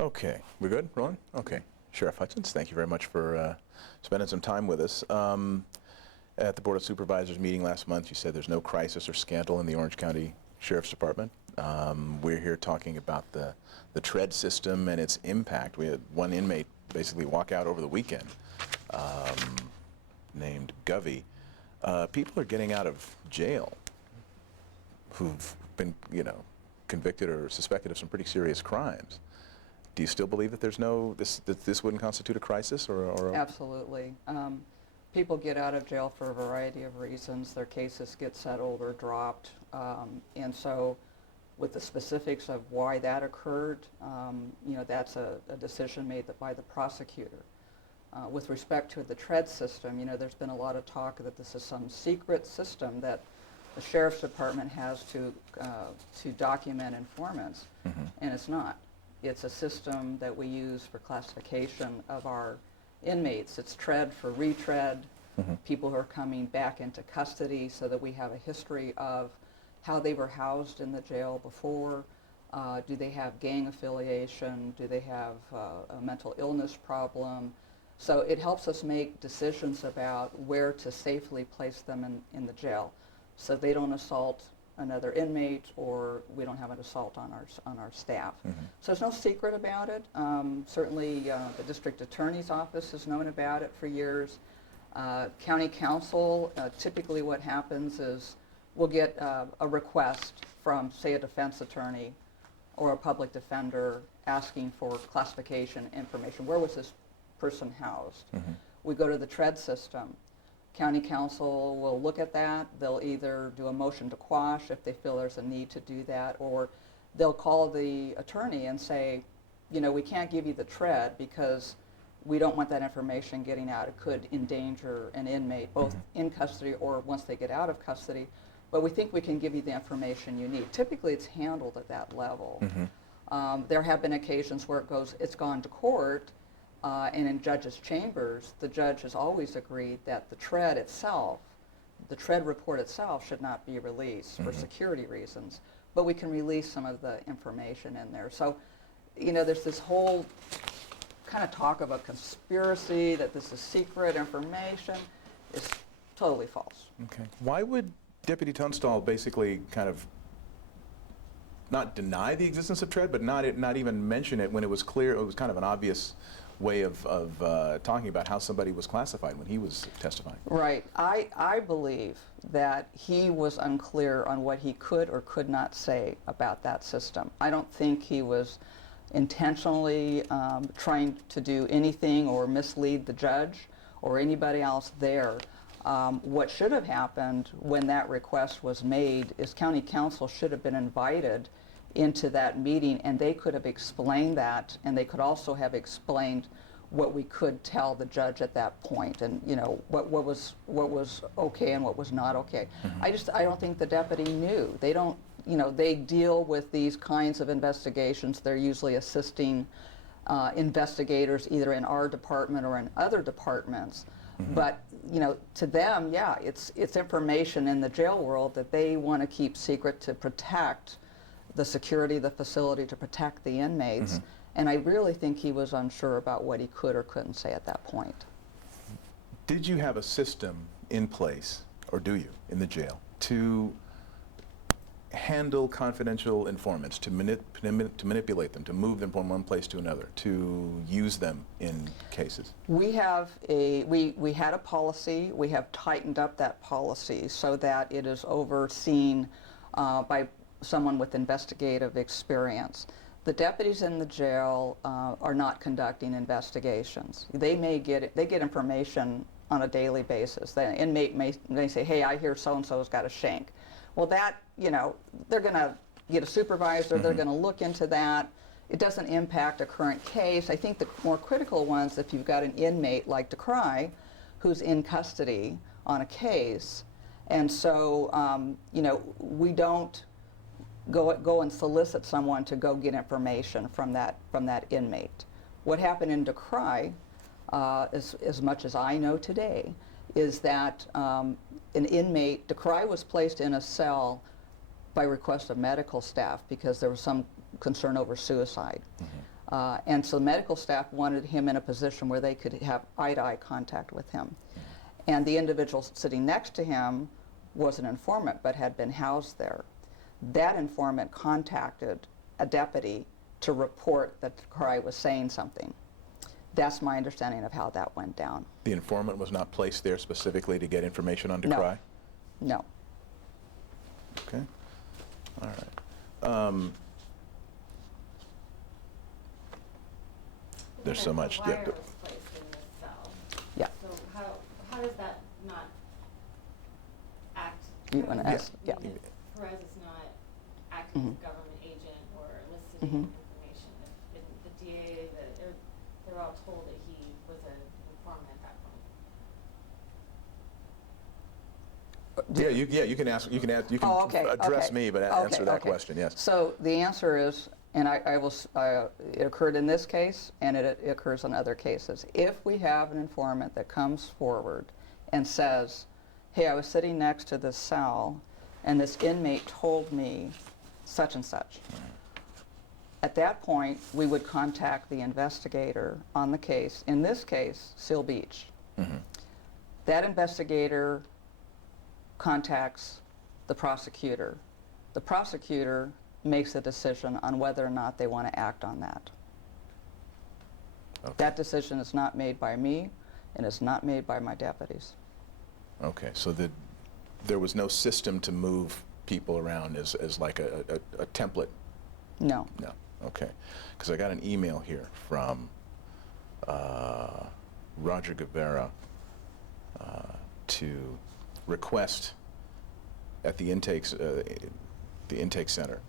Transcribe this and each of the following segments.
Okay, we good, rolling? Okay. Sheriff Hutchens, thank you very much for spending some time with us. At the Board of Supervisors meeting last month, you said there's no crisis or scandal in the Orange County Sheriff's Department. We're here talking about the TREAD system and its impact. We had one inmate basically walk out over the weekend named Govey. People are getting out of jail who've been, convicted or suspected of some pretty serious crimes. Do you still believe that there's that this wouldn't constitute a crisis or Absolutely. People get out of jail for a variety of reasons. Their cases get settled or dropped. And so with the specifics of why that occurred, that's a decision made by the prosecutor. With respect to the TREAD system, there's been a lot of talk that this is some secret system that the Sheriff's Department has to document informants, and it's not. It's a system that we use for classification of our inmates. It's TREAD for retread, people who are coming back into custody, so that we have a history of how they were housed in the jail before. Do they have gang affiliation? Do they have a mental illness problem? So it helps us make decisions about where to safely place them in the jail, so they don't assault another inmate, or we don't have an assault on our staff. So there's no secret about it. Certainly the district attorney's office has known about it for years. County counsel, typically what happens is we'll get a request from, say, a defense attorney or a public defender asking for classification information. Where was this person housed? We go to the TREAD system. County counsel will look at that. They'll either do a motion to quash if they feel there's a need to do that, or they'll call the attorney and say, we can't give you the TREAD because we don't want that information getting out. It could endanger an inmate, both in custody or once they get out of custody, but we think we can give you the information you need. Typically it's handled at that level. There have been occasions where it's gone to court, and in judges' chambers, the judge has always agreed that the TREAD itself, the TREAD report itself, should not be released for security reasons, but we can release some of the information in there. So, there's this whole kind of talk of a conspiracy, that this is secret information. It's totally false. Okay. Why would Deputy Tunstall basically kind of not deny the existence of TREAD, but not even mention it when it was clear, it was kind of an obvious way of talking about how somebody was classified when he was testifying? Right. I believe that he was unclear on what he could or could not say about that system. I don't think he was intentionally trying to do anything or mislead the judge or anybody else there. What should have happened when that request was made is county counsel should have been invited into that meeting, and they could have explained that, and they could also have explained what we could tell the judge at that point, and what was okay and what was not okay. I don't think the deputy knew. They don't, they deal with these kinds of investigations. They're usually assisting investigators either in our department or in other departments. But to them, yeah, it's information in the jail world that they want to keep secret to protect the security of the facility, to protect the inmates. And I really think he was unsure about what he could or couldn't say at that point. Did you have a system in place, or do you, in the jail, to handle confidential informants, to manipulate them, to move them from one place to another, to use them in cases? We have we had a policy. We have tightened up that policy so that it is overseen by someone with investigative experience. The deputies in the jail are not conducting investigations. They get information on a daily basis. The inmate may say, hey, I hear so-and-so's got a shank. Well, that, they're going to get a supervisor, they're going to look into that. It doesn't impact a current case. I think the more critical ones, if you've got an inmate like DeCry, who's in custody on a case, and so, we don't go and solicit someone to go get information from that inmate. What happened in DeCry, as much as I know today, is that an inmate, DeCry was placed in a cell by request of medical staff because there was some concern over suicide. And so the medical staff wanted him in a position where they could have eye-to-eye contact with him. And the individual sitting next to him was an informant but had been housed there. That informant contacted a deputy to report that Cry was saying something. That's my understanding of how that went down. The informant was not placed there specifically to get information on No. Decry? No. Okay. All right. There's so much. The Yeah. wire was placed in this cell. Yeah. So how does that not act? You wanna Perez- ask? Yeah. Perez is not acting as Mhm. a government agent or eliciting Mhm. information. If the DA, they're all told that he was an informant at that point. You can ask. You can Oh, okay, address okay. me, but Okay, answer that okay. question. Yes. So the answer is, and it occurred in this case, and it occurs in other cases. If we have an informant that comes forward and says, hey, I was sitting next to this cell, and this inmate told me such and such. At that point, we would contact the investigator on the case, in this case, Seal Beach. Mm-hmm. That investigator contacts the prosecutor. The prosecutor makes a decision on whether or not they want to act on that. Okay. That decision is not made by me, and it's not made by my deputies. Okay. So there was no system to move people around as like a template. No. No. Okay. Because I got an email here from Roger Guevara to request at the intake center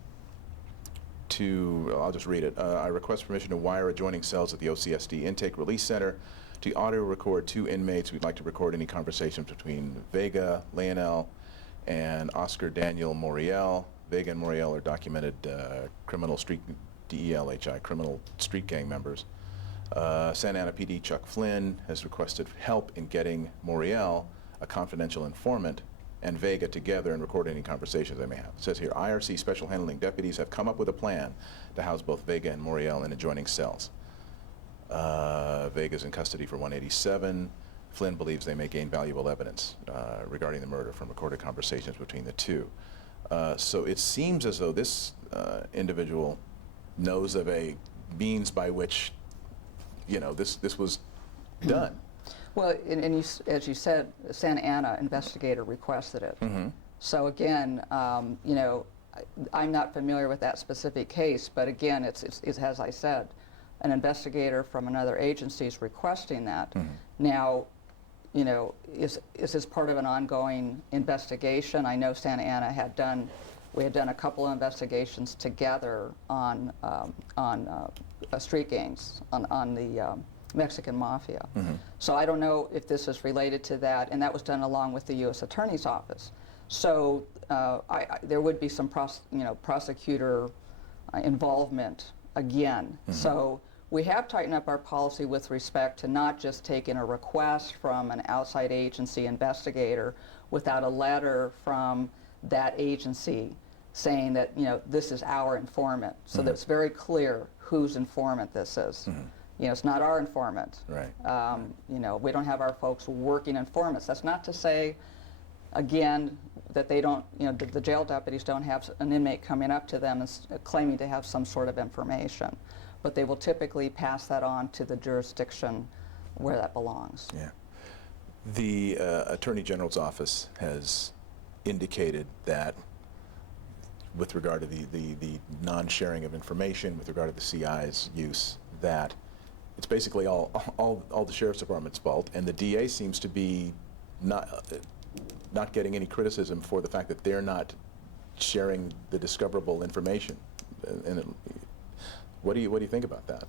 to, I'll just read it. I request permission to wire adjoining cells at the OCSD Intake Release Center to audio record 2 inmates. We'd like to record any conversations between Vega, Leonel, and Oscar Daniel Moriel. Vega and Moriel are documented criminal street, DELHI, criminal street gang members. Santa Ana PD Chuck Flynn has requested help in getting Moriel, a confidential informant, and Vega together and record any conversations they may have. It says here, IRC special handling deputies have come up with a plan to house both Vega and Moriel in adjoining cells. Vega's in custody for 187. Flynn believes they may gain valuable evidence regarding the murder from recorded conversations between the two. So it seems as though this individual knows of a means by which, this was done. Well, and as you said, Santa Ana investigator requested it. Mm-hmm. So again, I'm not familiar with that specific case, but again, it's as I said, an investigator from another agency is requesting that. Mm-hmm. Now, is this part of an ongoing investigation? I know Santa Ana we had done a couple of investigations together on street gangs, on the Mexican mafia. Mm-hmm. So I don't know if this is related to that, and that was done along with the U.S. Attorney's Office. So there would be some prosecutor involvement again. Mm-hmm. So we have tightened up our policy with respect to not just taking a request from an outside agency investigator without a letter from that agency saying that this is our informant. So Mm-hmm. that it's very clear whose informant this is. Mm-hmm. It's not our informant. Right. We don't have our folks working informants. That's not to say, again, that they don't, the jail deputies don't have an inmate coming up to them and claiming to have some sort of information. But they will typically pass that on to the jurisdiction where that belongs. Yeah. The Attorney General's office has indicated that with regard to the non-sharing of information, with regard to the CI's use, that it's basically all the Sheriff's Department's fault, and the DA seems to be not getting any criticism for the fact that they're not sharing the discoverable information. What do you think about that?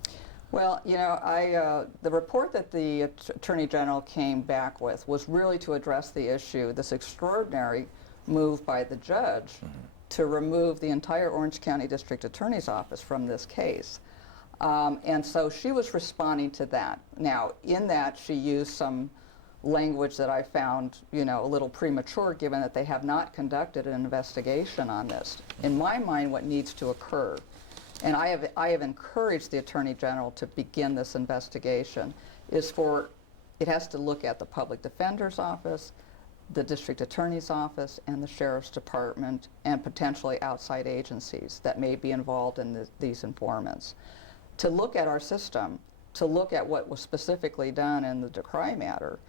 Well, the report that the Attorney General came back with was really to address the issue, this extraordinary move by the judge mm-hmm. to remove the entire Orange County District Attorney's Office from this case. And so she was responding to that. Now, in that, she used some language that I found, a little premature, given that they have not conducted an investigation on this. In my mind, what needs to occur and I have encouraged the Attorney General to begin this investigation, is for, it has to look at the Public Defender's Office, the District Attorney's Office, and the Sheriff's Department, and potentially outside agencies that may be involved in these informants, to look at our system, to look at what was specifically done in the Decry matter,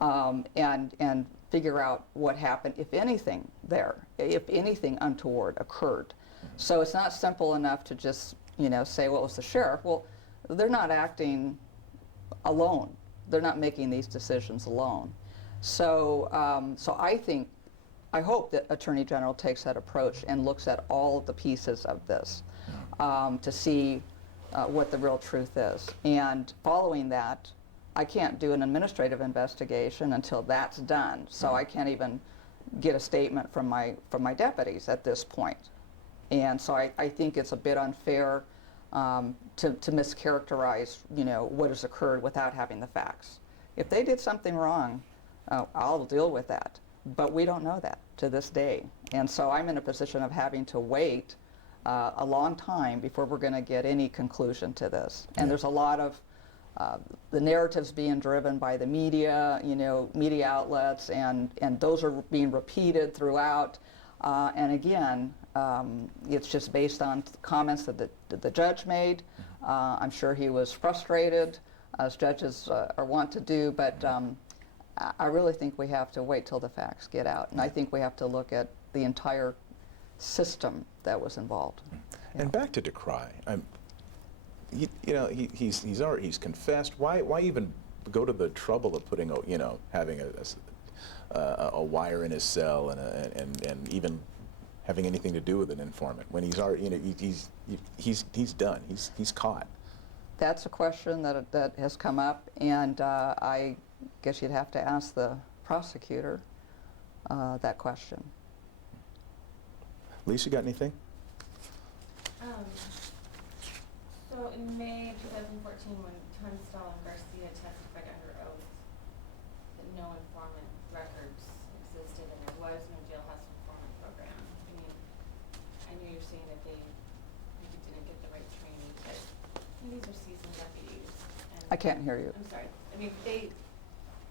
and figure out what happened, if anything there, if anything untoward occurred. So it's not simple enough to just, say, well, it was the sheriff. Well, they're not acting alone. They're not making these decisions alone. So, I hope that Attorney General takes that approach and looks at all of the pieces of this to see what the real truth is. And following that, I can't do an administrative investigation until that's done. So I can't even get a statement from my deputies at this point. And so I think it's a bit unfair to mischaracterize, what has occurred without having the facts. If they did something wrong, I'll deal with that. But we don't know that to this day. And so I'm in a position of having to wait a long time before we're going to get any conclusion to this. And there's a lot of the narratives being driven by the media, media outlets, and those are being repeated throughout. And again, it's just based on comments that the judge made. I'm sure he was frustrated, as judges are wont to do, but I really think we have to wait till the facts get out. And I think we have to look at the entire system that was involved. And back to Decry. He's confessed. Why even go to the trouble of putting having a wire in his cell and even having anything to do with an informant when he's already he's done. He's caught. That's a question that has come up, and I guess you'd have to ask the prosecutor that question. Lisa, got anything? So in May 2014, when Tunstall and Garcia testified under oath that no informant records existed and there was no jailhouse informant program, I know you're saying that they didn't get the right training, but these are seasoned deputies. And I can't hear you. I'm sorry.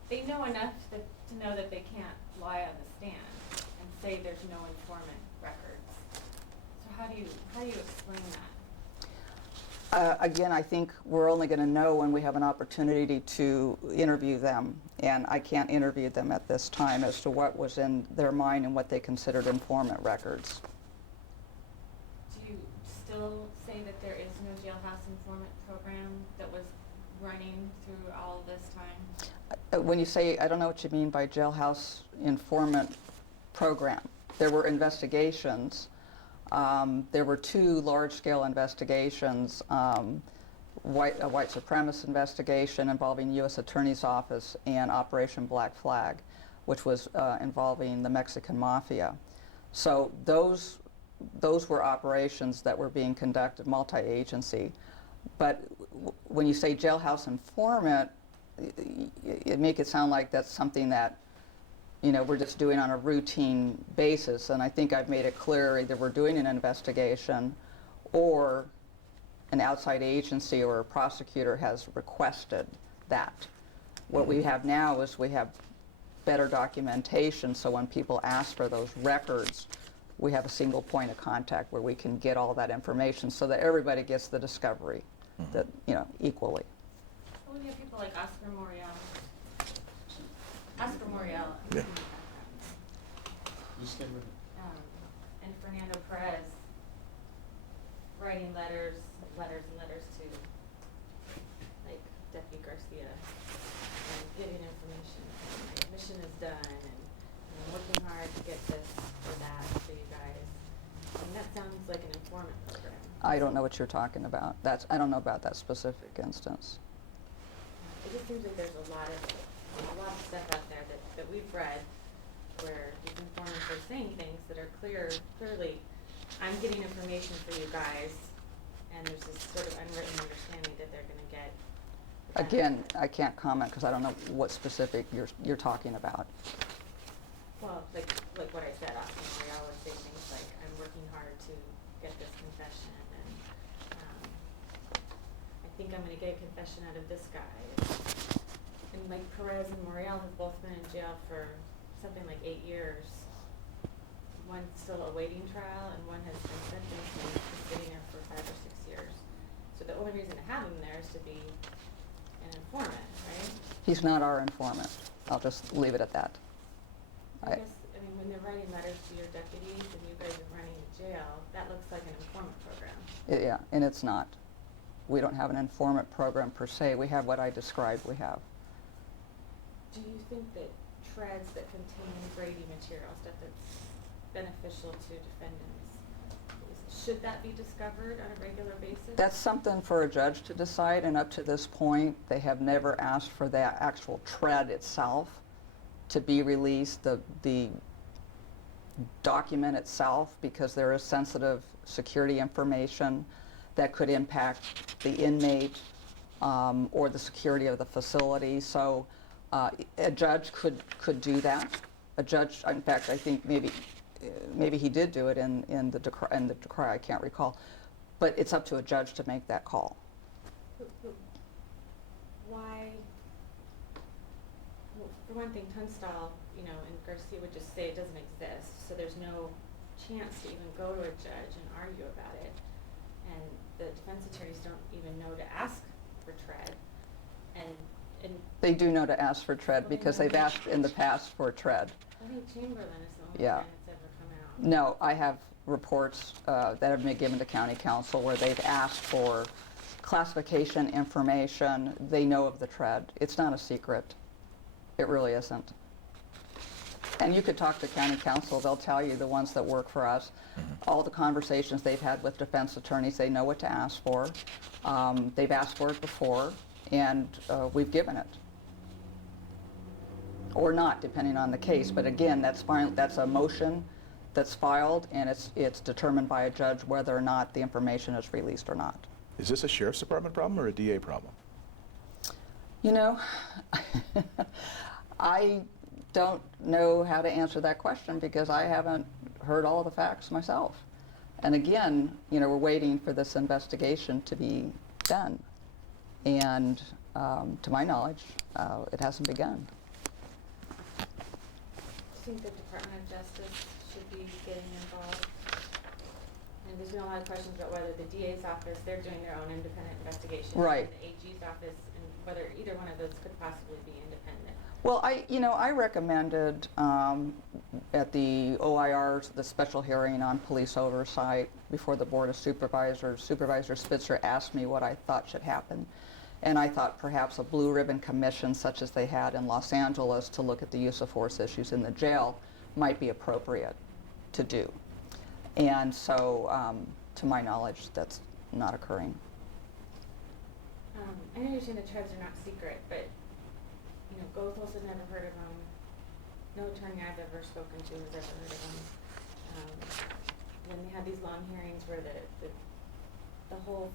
They know enough to know that they can't lie on the stand and say there's no informant records. So how do you explain that? Again, I think we're only going to know when we have an opportunity to interview them, and I can't interview them at this time as to what was in their mind and what they considered informant records. Do you still say that there is no jailhouse informant program that was running through all of this time? When you say, I don't know what you mean by jailhouse informant program. There were investigations. There were 2 large-scale investigations, a white supremacist investigation involving U.S. Attorney's Office and Operation Black Flag, which was involving the Mexican Mafia. So those were operations that were being conducted multi-agency. But when you say jailhouse informant, it make it sound like that's something that we're just doing on a routine basis, and I think I've made it clear either we're doing an investigation or an outside agency or a prosecutor has requested that. What we have now is we have better documentation, so when people ask for those records, we have a single point of contact where we can get all that information so that everybody gets the discovery that, equally. Well, when you have people like Oscar Morial, Yeah. and Fernando Perez writing letters to like Deputy Garcia and giving information. Like, mission is done, and I'm working hard to get this or that for you guys. That sounds like an informant program. I don't know what you're talking about. I don't know about that specific instance. It just seems like there's a lot of stuff out there that we've read where these informants are saying things that are clearly, I'm getting information for you guys, and there's this sort of unwritten understanding that they're going to get. Again, I can't comment because I don't know what specific you're talking about. Well, like what I said, Oscar Morial would say things like, I'm working hard to get this confession, and think I'm gonna get a confession out of this guy. And like Perez and Moriel have both been in jail for something like 8 years. One's still awaiting trial and one has been sentenced and is sitting there for 5 or 6 years. So the only reason to have him there is to be an informant, right? He's not our informant. I'll just leave it at that. I guess, I mean, when they're writing letters to your deputies and you guys are running the jail, that looks like an informant program. Yeah, and it's not. We don't have an informant program per se. We have what I described we have. Do you think that treads that contain Brady material, stuff that's beneficial to defendants, should that be discovered on a regular basis? That's something for a judge to decide, and up to this point, they have never asked for that actual tread itself to be released, the document itself, because there is sensitive security information that could impact the inmate or the security of the facility. So a judge could do that. A judge, in fact, I think maybe he did do it in the decree, I can't recall. But it's up to a judge to make that call. But why, well, for one thing, Tunstall, you know, and Garcia would just say it doesn't exist, so there's no chance to even go to a judge and argue about it. And the defense attorneys don't even know to ask for tread. And They do know to ask for tread because they've asked in the past for tread. I think Chamberlain is the only Yeah. one that's ever come out. No, I have reports that have been given to county council where they've asked for classification information. They know of the tread. It's not a secret. It really isn't. And you could talk to county council. They'll tell you, the ones that work for us, all the conversations they've had with defense attorneys, they know what to ask for. They've asked for it before, and we've given it. Or not, depending on the case. But again, that's a motion that's filed, and it's determined by a judge whether or not the information is released or not. Is this a sheriff's department problem or a DA problem? You know, I don't know how to answer that question because I haven't heard all the facts myself. And again, you know, we're waiting for this investigation to be done. And to my knowledge, it hasn't begun. Do you think the Department of Justice should be getting involved? And there's been a lot of questions about whether the DA's office, they're doing their own independent investigation. Right. And the AG's office, and whether either one of those could possibly be independent. Well, I recommended at the OIR's, the special hearing on police oversight before the Board of Supervisors, Supervisor Spitzer asked me what I thought should happen. And I thought perhaps a blue ribbon commission such as they had in Los Angeles to look at the use of force issues in the jail might be appropriate to do. And so, to my knowledge, that's not occurring. I know you're saying the treads are not secret, but, you know, Goethals has never heard of them. No attorney I've ever spoken to has ever heard of them. When they had these long hearings where the whole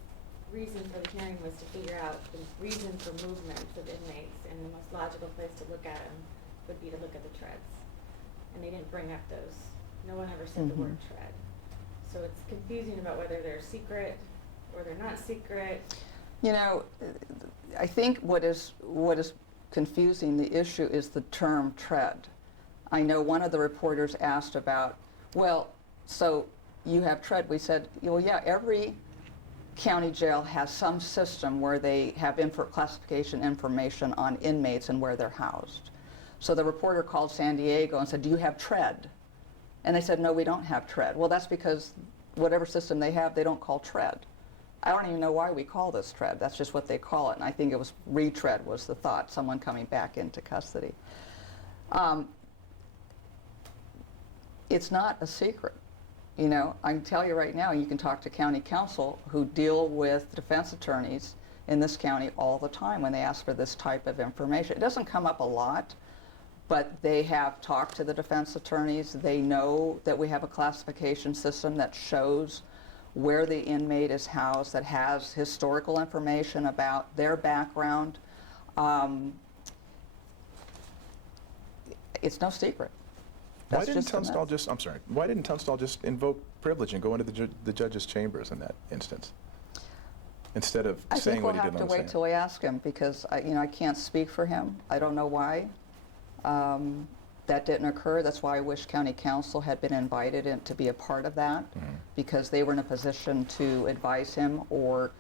reason for the hearing was to figure out the reason for movement of inmates, and the most logical place to look at them would be to look at the treads. And they didn't bring up those. No one ever said the word tread. So it's confusing about whether they're secret or they're not secret. You know, I think what is confusing the issue is the term tread. I know one of the reporters asked about, well, so you have tread. We said, well, yeah, every county jail has some system where they have classification information on inmates and where they're housed. So the reporter called San Diego and said, do you have tread? And they said, no, we don't have tread. Well, that's because whatever system they have, they don't call tread. I don't even know why we call this tread. That's just what they call it. And I think it was retread was the thought, someone coming back into custody. It's not a secret. You know, I can tell you right now, you can talk to county council who deal with defense attorneys in this county all the time when they ask for this type of information. It doesn't come up a lot, but they have talked to the defense attorneys. They know that we have a classification system that shows where the inmate is housed, that has historical information about their background. It's no secret. Why That's didn't just the Tunstall myth. just, I'm sorry, why didn't Tunstall just invoke privilege and go into the judge's chambers in that instance? instead of I saying think what we'll he have did to on the wait stand? till we ask him, because I can't speak for him. I don't know why that didn't occur. That's why I wish County Council had been invited in to be a part of that, because they were in a position to advise him, or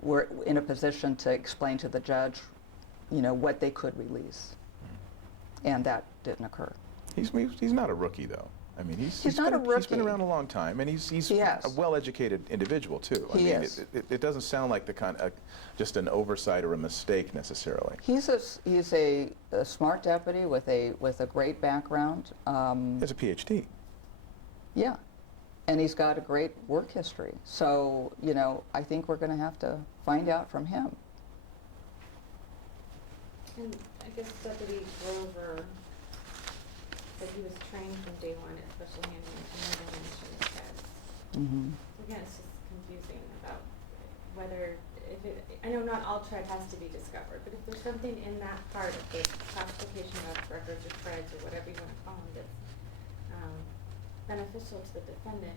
were in a position to explain to the judge, what they could release. And that didn't occur. He's not a rookie, though. I mean, He's not a He's been rookie. around a long time, and he's He has. a well-educated individual too. I He mean, is. It doesn't sound like the kind of just an oversight or a mistake necessarily. He's a smart deputy with a great background. He has a PhD. Yeah, and he's got a great work history. So, I think we're going to have to find out from him. And I guess Deputy Grover said he was trained from day one at special handling and never mentioned Prez. Mm-hmm. Again, it's just confusing about whether, I know not all tread has to be discovered, but if there's something in that part of the classification of records or treads or whatever you want to call them that's beneficial to the defendant,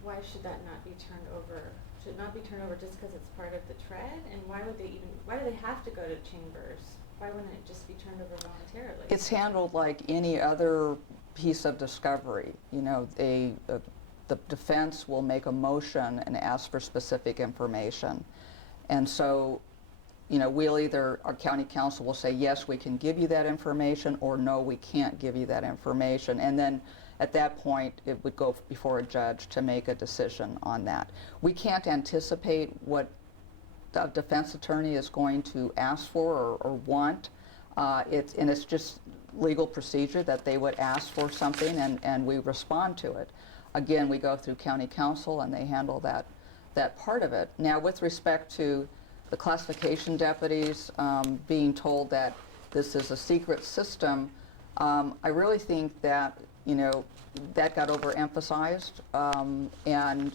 why should that not be turned over? Should it not be turned over just because it's part of the tread? And why do they have to go to chambers? Why wouldn't it just be turned over voluntarily? It's handled like any other piece of discovery. The defense will make a motion and ask for specific information. And so, our county council will say, yes, we can give you that information, or no, we can't give you that information. And then at that point, it would go before a judge to make a decision on that. We can't anticipate what the defense attorney is going to ask for or want. It's just legal procedure that they would ask for something, and we respond to it. Again, we go through county council, and they handle that part of it. Now, with respect to the classification deputies being told that this is a secret system, I really think that that got overemphasized, and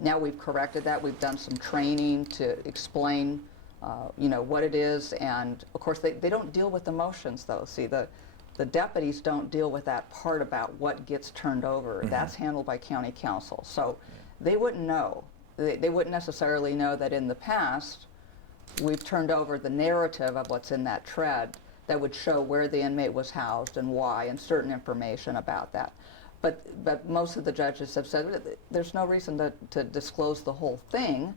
now we've corrected that. We've done some training to explain what it is, and of course they don't deal with emotions, though. See, the deputies don't deal with that part about what gets turned over. Mm-hmm. That's handled by county council, so they wouldn't know. They wouldn't necessarily know that in the past we've turned over the narrative of what's in that tread that would show where the inmate was housed and why, and certain information about that. But most of the judges have said there's no reason to disclose the whole thing.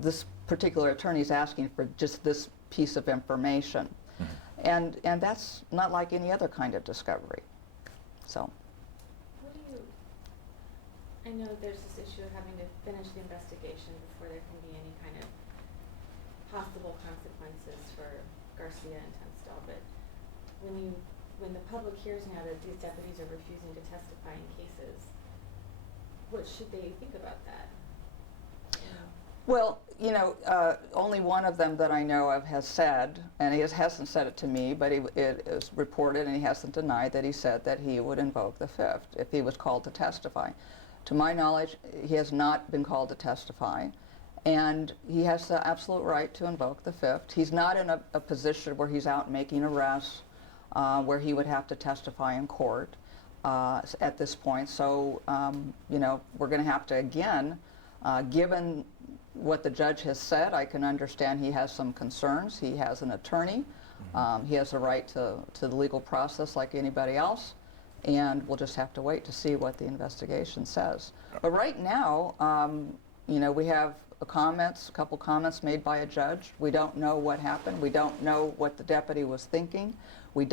This particular attorney is asking for just this piece of information. Mm-hmm. And that's not like any other kind of discovery. So. I know there's this issue of having to finish the investigation before there can be any kind of possible consequences for Garcia and Tunstall, but when the public hears now that these deputies are refusing to testify in cases, what should they think about that? Well, only one of them that I know of has said, and he hasn't said it to me, but it is reported, and he hasn't denied that he said that he would invoke the Fifth if he was called to testify. To my knowledge, he has not been called to testify, and he has the absolute right to invoke the Fifth. He's not in a position where he's out making arrests, where he would have to testify in court at this point. So, we're going to have to, again, given what the judge has said, I can understand he has some concerns. He has an attorney. Mm-hmm. He has a right to the legal process like anybody else. And we'll just have to wait to see what the investigation says. But right now, we have a couple comments made by a judge. We don't know what happened. We don't know what the deputy was thinking. We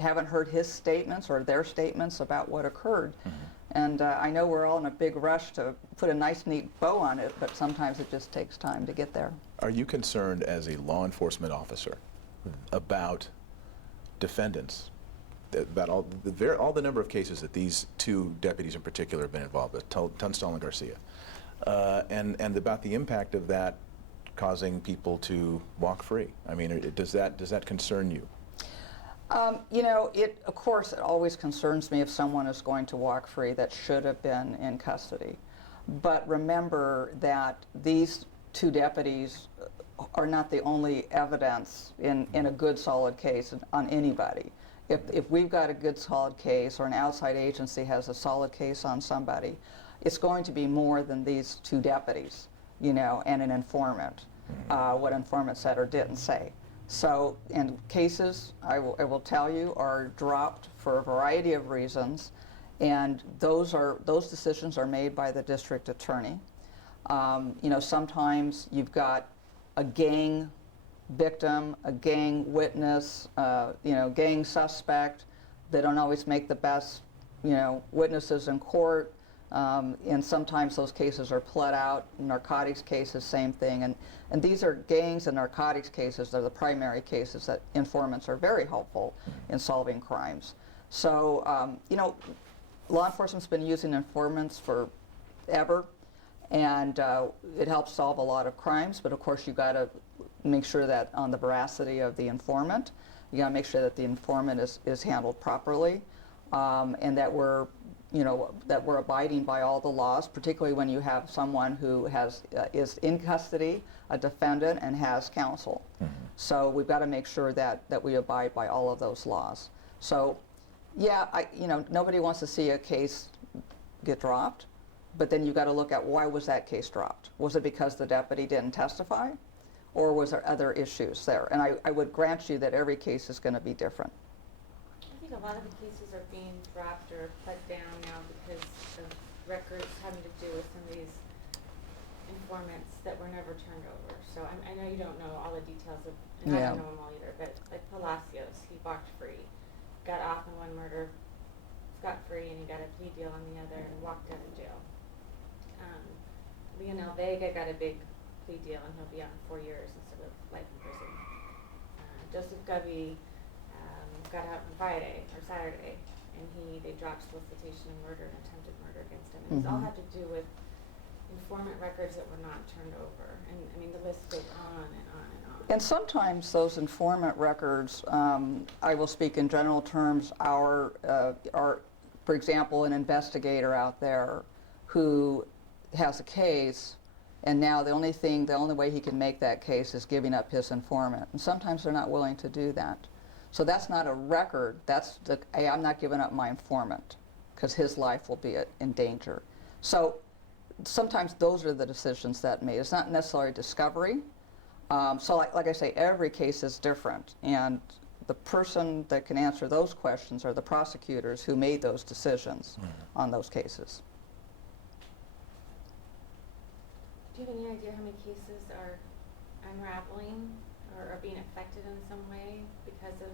haven't heard his statements or their statements about what occurred. Mm-hmm. And I know we're all in a big rush to put a nice, neat bow on it, but sometimes it just takes time to get there. Are you concerned as a law enforcement officer about defendants, about all the number of cases that these two deputies in particular have been involved with, Tunstall and Garcia, and about the impact of that causing people to walk free? I mean, does that concern you? Of course, it always concerns me if someone is going to walk free that should have been in custody. But remember that these two deputies are not the only evidence in a good, solid case on anybody. If we've got a good, solid case, or an outside agency has a solid case on somebody, it's going to be more than these 2 deputies, you know, and an informant, what informant said or didn't say. So, and cases, I will tell you, are dropped for a variety of reasons, and those decisions are made by the district attorney. You know, sometimes you've got a gang victim, a gang witness, you know, gang suspect. They don't always make the best, you know, witnesses in court, and sometimes those cases are pled out. Narcotics cases, same thing. And these are gangs and narcotics cases. They're the primary cases that informants are very helpful in solving crimes. So, you know, law enforcement's been using informants forever, and it helps solve a lot of crimes, but of course you've got to make sure that on the veracity of the informant, you got to make sure that the informant is handled properly, and that we're, you know, that we're abiding by all the laws, particularly when you have someone who is in custody, a defendant, and has counsel. So we've got to make sure that we abide by all of those laws. So, yeah, you know, nobody wants to see a case get dropped, but then you've got to look at why was that case dropped? Was it because the deputy didn't testify, or was there other issues there? And I would grant you that every case is going to be different. I think a lot of the cases are being dropped or put down now because of records having to do with some of these informants that were never turned over. So I know you don't know all the details of, and I don't know them all either, but like Palacios, he walked free, got off on one murder, scot-free, and he got a plea deal on the other and walked out of jail. Leonel Vega got a big plea deal and he'll be out in 4 years instead of life in prison. Joseph Gubby got out on Friday or Saturday, and they dropped solicitation of murder and attempted murder against him. And it's all had to do with informant records that were not turned over. And I mean, the list goes on and on and on. And sometimes those informant records, I will speak in general terms, are, for example, an investigator out there who has a case, and now the only way he can make that case is giving up his informant. And sometimes they're not willing to do that. So that's not a record. That's hey, I'm not giving up my informant because his life will be in danger. So sometimes those are the decisions that made. It's not necessarily discovery. So like I say, every case is different, and the person that can answer those questions are the prosecutors who made those decisions on those cases. Do you have any idea how many cases are unraveling or are being affected in some way because of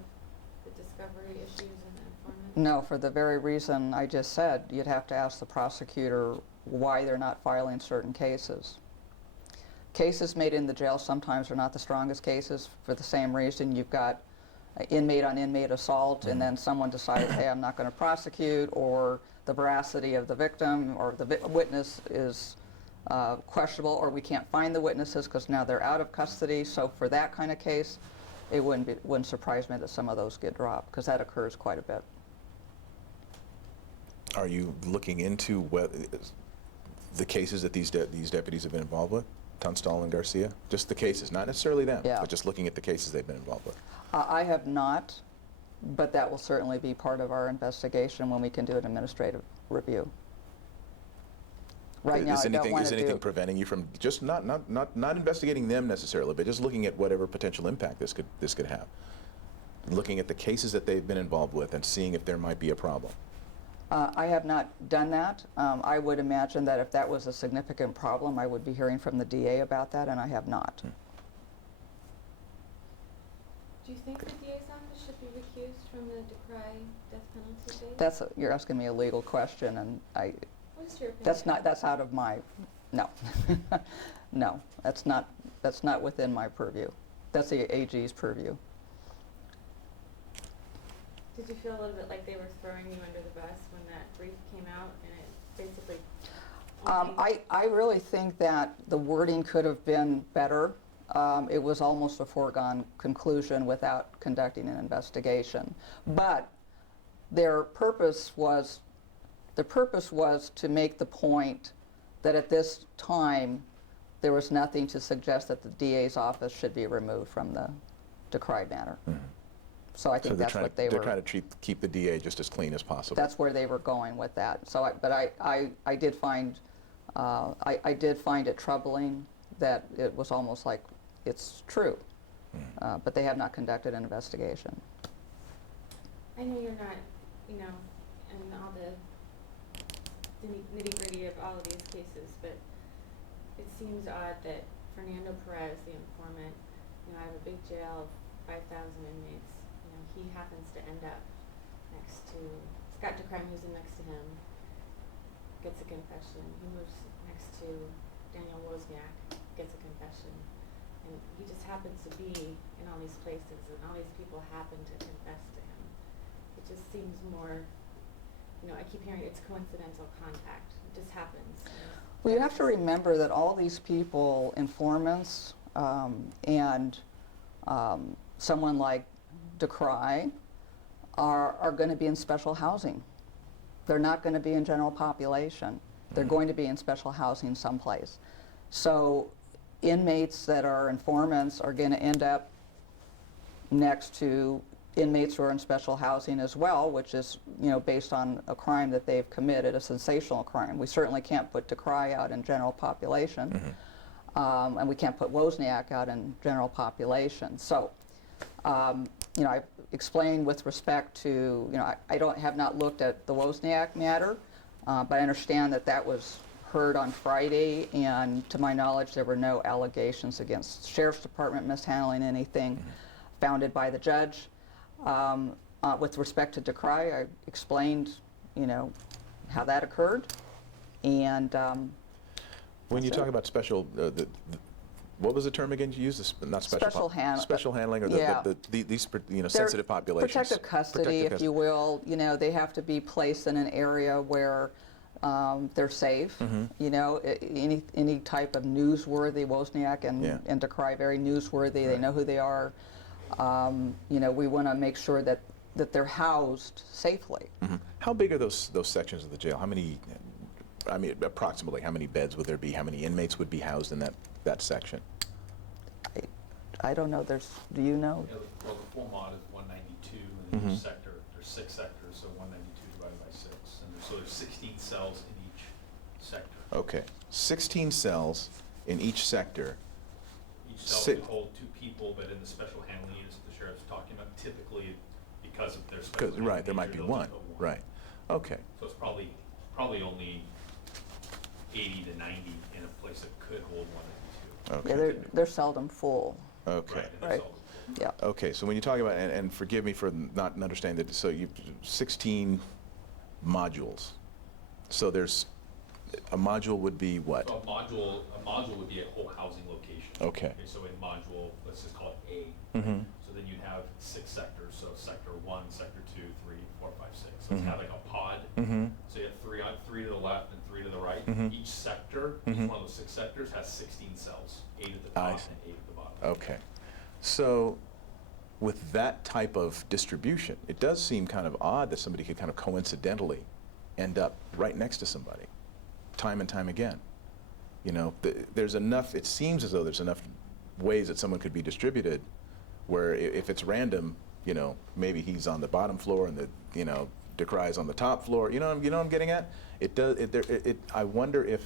the discovery issues and the informant? No, for the very reason I just said. You'd have to ask the prosecutor why they're not filing certain cases. Cases made in the jail sometimes are not the strongest cases for the same reason. You've got inmate on inmate assault, and then someone decides, hey, I'm not going to prosecute, or the veracity of the victim or the witness is questionable, or we can't find the witnesses because now they're out of custody. So for that kind of case, it wouldn't surprise me that some of those get dropped, because that occurs quite a bit. Are you looking into the cases that these deputies have been involved with, Tunstall and Garcia? Just the cases, not necessarily them, but just looking at the cases they've been involved with. I have not, but that will certainly be part of our investigation when we can do an administrative review. Right now, I don't want to do. Is anything preventing you from just not investigating them necessarily, but just looking at whatever potential impact this could have? Looking at the cases that they've been involved with and seeing if there might be a problem. I have not done that. I would imagine that if that was a significant problem, I would be hearing from the DA about that, and I have not. Do you think the DA's office should be recused from the decry death penalty case? You're asking me a legal question, and What's your opinion? that's out of my, no. No, that's not within my purview. That's the AG's purview. Did you feel a little bit like they were throwing you under the bus when that brief came out and it basically... I really think that the wording could have been better. It was almost a foregone conclusion without conducting an investigation. But their purpose was to make the point that at this time there was nothing to suggest that the DA's office should be removed from the decried matter. So I think that's what they They're were. trying to keep the DA just as clean as possible. That's where they were going with that. So, I did find, I did find it troubling that it was almost like it's true, but they have not conducted an investigation. I know you're not, in all the nitty-gritty of all of these cases, but it seems odd that Fernando Perez, the informant, I have a big jail of 5,000 inmates. He happens to end up next to Scott DeCrime, who's in next to him, gets a confession. He moves next to Daniel Wozniak, gets a confession. And he just happens to be in all these places, and all these people happen to confess to him. It just seems more, I keep hearing it's coincidental contact. It just happens. Well, you have to remember that all these people, informants, and someone like DeCry, are going to be in special housing. They're not going to be in general population. They're going to be in special housing someplace. So inmates that are informants are going to end up next to inmates who are in special housing as well, which is, based on a crime that they've committed, a sensational crime. We certainly can't put DeCry out in general population, and we can't put Wozniak out in general population. So, I explained with respect to, I have not looked at the Wozniak matter, but I understand that was heard on Friday, and to my knowledge, there were no allegations against Sheriff's Department mishandling anything founded by the judge. With respect to DeCry, I explained, how that occurred, and when you talk about special, what was the term again you used? Not special handling, or these sensitive populations. Protective custody, if you will. They have to be placed in an area where they're safe. Any type of newsworthy, Wozniak and DeCry, very newsworthy. They know who they are. We want to make sure that they're housed safely. How big are those sections of the jail? How many? I mean, approximately how many beds would there be? How many inmates would be housed in that section? I don't know. Do you know? Well, the full mod is 192, and in each sector, there's 6 sectors, so 192 divided by 6. And so there's 16 cells in each sector. Okay, 16 cells in each sector. Each cell can hold 2 people, but in the special handling units that the sheriff's talking about, typically, because of their special handling Right, there might be one. Right, okay. So it's probably only 80 to 90 in a place that could hold 192. Okay. Yeah, they're seldom full. Okay. Right. Yeah. Okay, so when you talk about, and forgive me for not understanding that, so you 16 modules. So there's, a module would be what? So a module would be a whole housing location. Okay. So in module, let's just call it A. So then you'd have 6 sectors. So sector 1, sector 2, 3, 4, 5, 6. So it's kind of like a pod. So you have 3 to the left and 3 to the right. Each sector, each one of those 6 sectors has 16 cells, 8 at the top and 8 at the bottom. Okay. So with that type of distribution, it does seem kind of odd that somebody could kind of coincidentally end up right next to somebody, time and time again. There's enough, it seems as though there's enough ways that someone could be distributed where if it's random, maybe he's on the bottom floor and DeCry's on the top floor. You know what I'm getting at? I wonder if,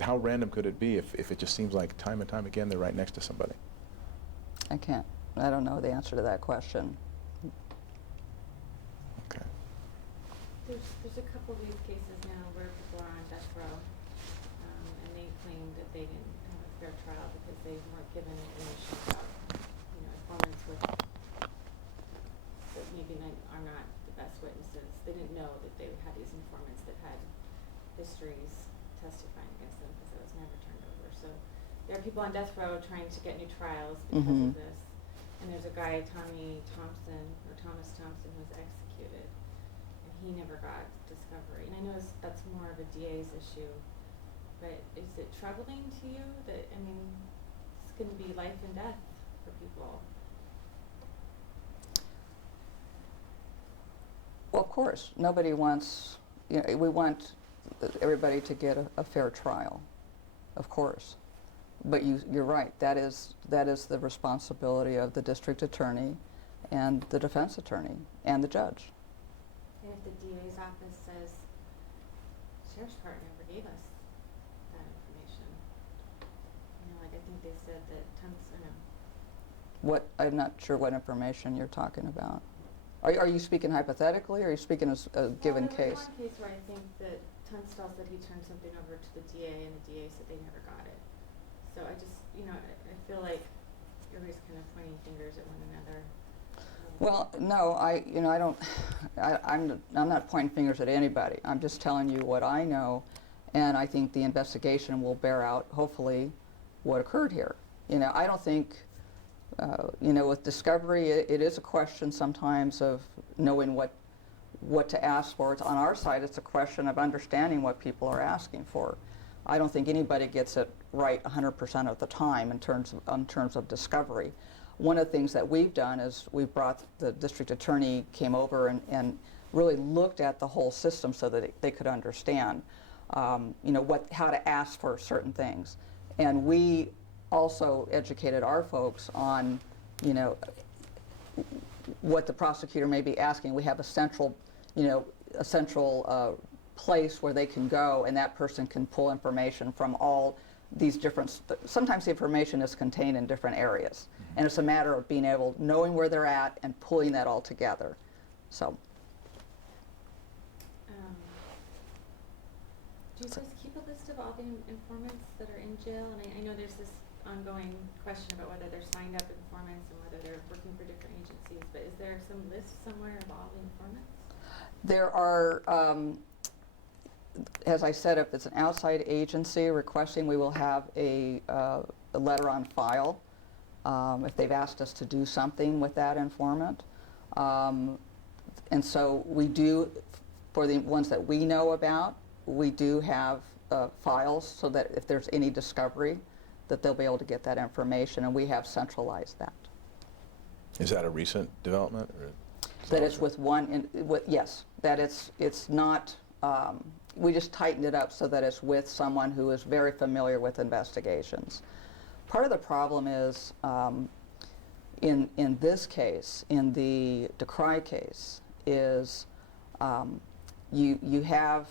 how random could it be if it just seems like time and time again they're right next to somebody? I don't know the answer to that question. Okay. There's a couple of these cases now where people are on death row, and they claim that they didn't have a fair trial because they weren't given information about, informants that maybe are not the best witnesses. They didn't know that they had these informants that had histories testifying against them because it was never turned over. So there are people on death row trying to get new trials because of this. And there's a guy, Thomas Thompson, who was executed. He never got discovery. And I know that's more of a DA's issue, but is it troubling to you that, it's going to be life and death for people? Well, of course, nobody wants, we want everybody to get a fair trial, of course. But you're right, that is the responsibility of the district attorney and the defense attorney and the judge. And if the DA's office says, Sheriff's Department never gave us that information. You know, like I think they said that I'm not sure what information you're talking about. Are you speaking hypothetically, or are you speaking as a given there case? was one case where I think that Tunstall said he turned something over to the DA, and the DA said they never got it. So I just, you know, I feel like everybody's kind of pointing fingers at one another. Well, no, I'm not pointing fingers at anybody. I'm just telling you what I know, and I think the investigation will bear out, hopefully, what occurred here. You know, I don't think, you know, with discovery, it is a question sometimes of knowing what to ask for. It's on our side, it's a question of understanding what people are asking for. I don't think anybody gets it right 100% of the time in terms of discovery. One of the things that we've done is we've brought the district attorney came over and really looked at the whole system so that they could understand, you know, how to ask for certain things. And we also educated our folks on, you know, what the prosecutor may be asking. We have a central, you know, place where they can go, and that person can pull information from all these different, sometimes the information is contained in different areas. And it's a matter of being able, knowing where they're at and pulling that all together. So. Do you guys keep a list of all the informants that are in jail? And I know there's this ongoing question about whether they're signed up informants and whether they're working for different agencies, but is there some list somewhere of all the informants? There are, as I said, if it's an outside agency requesting, we will have a letter on file if they've asked us to do something with that informant. And so we do, for the ones that we know about, we do have files so that if there's any discovery, that they'll be able to get that information, and we have centralized that. Is that a recent development? Or That it's with one, yes, that it's not, we just tightened it up so that it's with someone who is very familiar with investigations. Part of the problem is, in this case, in the Decry case, is you have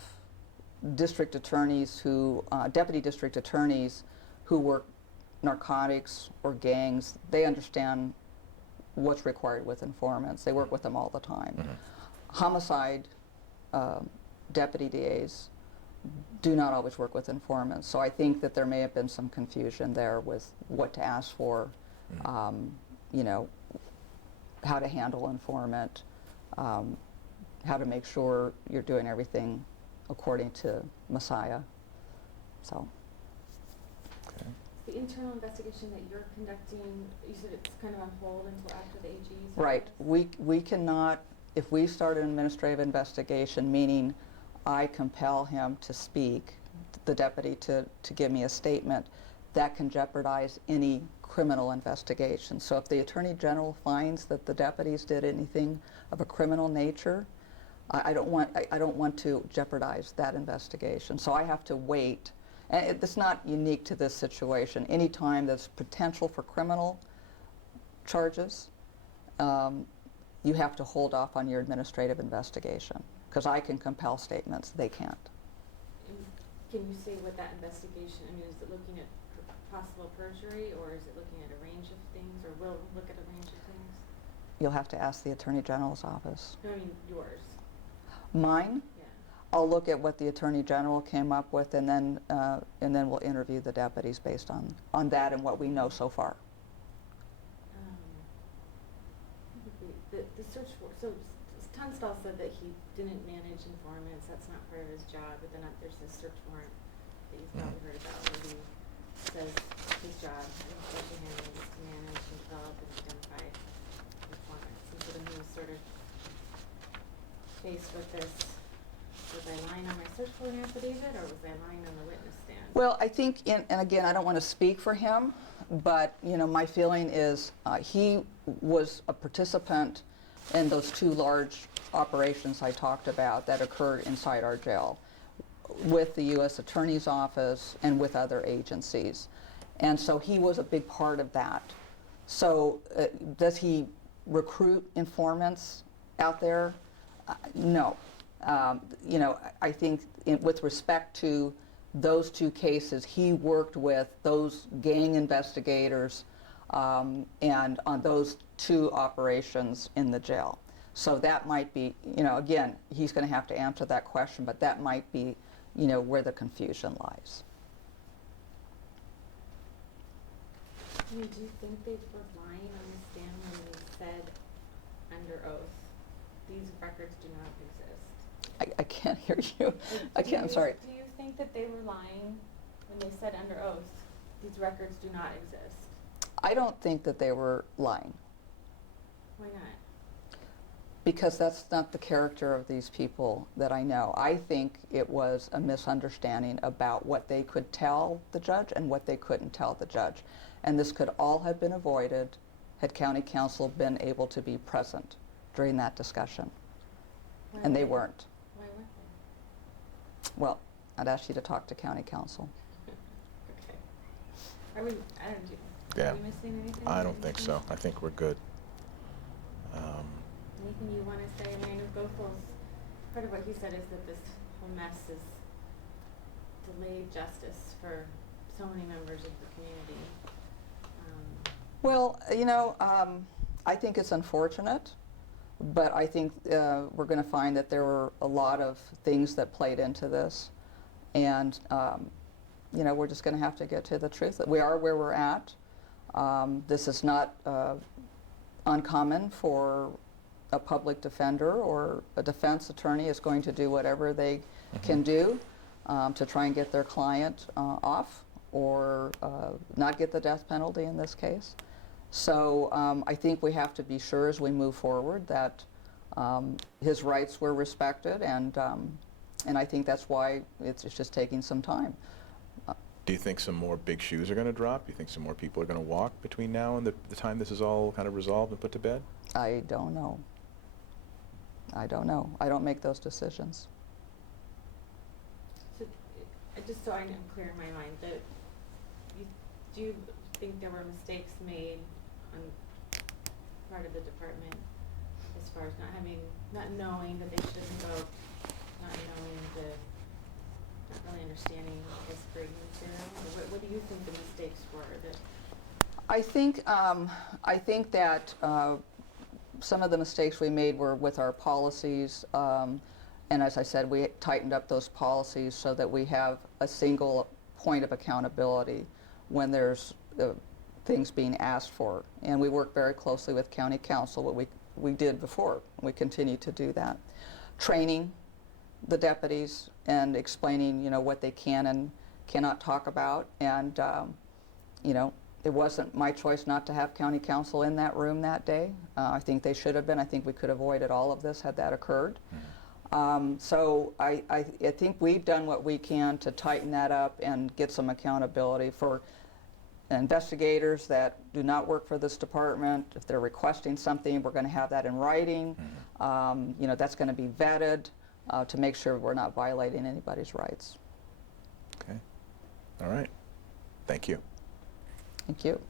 district attorneys who, deputy district attorneys who work narcotics or gangs. They understand what's required with informants. They work with them all the time. Mm-hmm. Homicide deputy DAs do not always work with informants. So I think that there may have been some confusion there with what to ask for, you know, how to handle informant, how to make sure you're doing everything according to Messiah. So. Okay. The internal investigation that you're conducting, you said it's kind of on hold until after the AG's Right. office? We cannot, if we start an administrative investigation, meaning I compel him to speak, the deputy to give me a statement, that can jeopardize any criminal investigation. So if the Attorney General finds that the deputies did anything of a criminal nature, I don't want to jeopardize that investigation. So I have to wait. And it's not unique to this situation. Any time there's potential for criminal charges, you have to hold off on your administrative investigation, because I can compel statements, they can't. And can you say what that investigation, I mean, is it looking at possible perjury, or is it looking at a range of things, or will it look at a range of things? You'll have to ask the Attorney General's office. No, I mean yours. Mine? Yeah. I'll look at what the Attorney General came up with, and then we'll interview the deputies based on that and what we know so far. The search for, so Tunstall said that he didn't manage informants, that's not part of his job, but then there's this search warrant that you've probably heard about where he says his job in special handling is to manage and develop and identify informants. And so then he was sort of faced with this, was I lying on my search warrant affidavit, or was I lying on the witness stand? Well, I think, and again, I don't want to speak for him, but you know, my feeling is he was a participant in those two large operations I talked about that occurred inside our jail with the U.S. Attorney's Office and with other agencies. And so he was a big part of that. So does he recruit informants out there? No. You know, I think with respect to those two cases, he worked with those gang investigators and on those two operations in the jail. So that might be, you know, again, he's going to have to answer that question, but that might be, you know, where the confusion lies. I mean, do you think they were lying on the stand when they said under oath, these records do not exist? I can't hear you. Like, I can't, I'm sorry. Do you think that they were lying when they said under oath, these records do not exist? I don't think that they were lying, Why not? because that's not the character of these people that I know. I think it was a misunderstanding about what they could tell the judge and what they couldn't tell the judge. And this could all have been avoided had county counsel been able to be present during that discussion. Why And they weren't weren't. Why weren't they? Well, I'd ask you to talk to county counsel. Okay. Are we, I don't do, Yeah. are we missing anything? I don't think so. I think we're good. Anything you want to say? I mean, I know Gothel's, part of what he said is that this whole mess has delayed justice for so many members of the community. Well, you know, I think it's unfortunate, but I think we're going to find that there were a lot of things that played into this. And, you know, we're just going to have to get to the truth. We are where we're at. This is not uncommon for a public defender or a defense attorney is going to do whatever they can do to try and get their client off or not get the death penalty in this case. So I think we have to be sure as we move forward that his rights were respected, and I think that's why it's just taking some time. Do you think some more big shoes are going to drop? Do you think some more people are going to walk between now and the time this is all kind of resolved and put to bed? I don't know. I don't know. I don't make those decisions. So, just so I'm clear in my mind, that do you think there were mistakes made on part of the department as far as not knowing that they shouldn't vote, not really understanding this grading material? Or what do you think the mistakes were that? I think that some of the mistakes we made were with our policies, and as I said, we tightened up those policies so that we have a single point of accountability when there's things being asked for. And we work very closely with county counsel, what we did before. We continue to do that. Training the deputies and explaining, you know, what they can and cannot talk about. And, you know, it wasn't my choice not to have county counsel in that room that day. I think they should have been. I think we could have avoided all of this had that occurred. So I think we've done what we can to tighten that up and get some accountability for investigators that do not work for this department. If they're requesting something, we're going to have that in writing. You know, that's going to be vetted to make sure we're not violating anybody's rights. Okay. All right. Thank you. Thank you.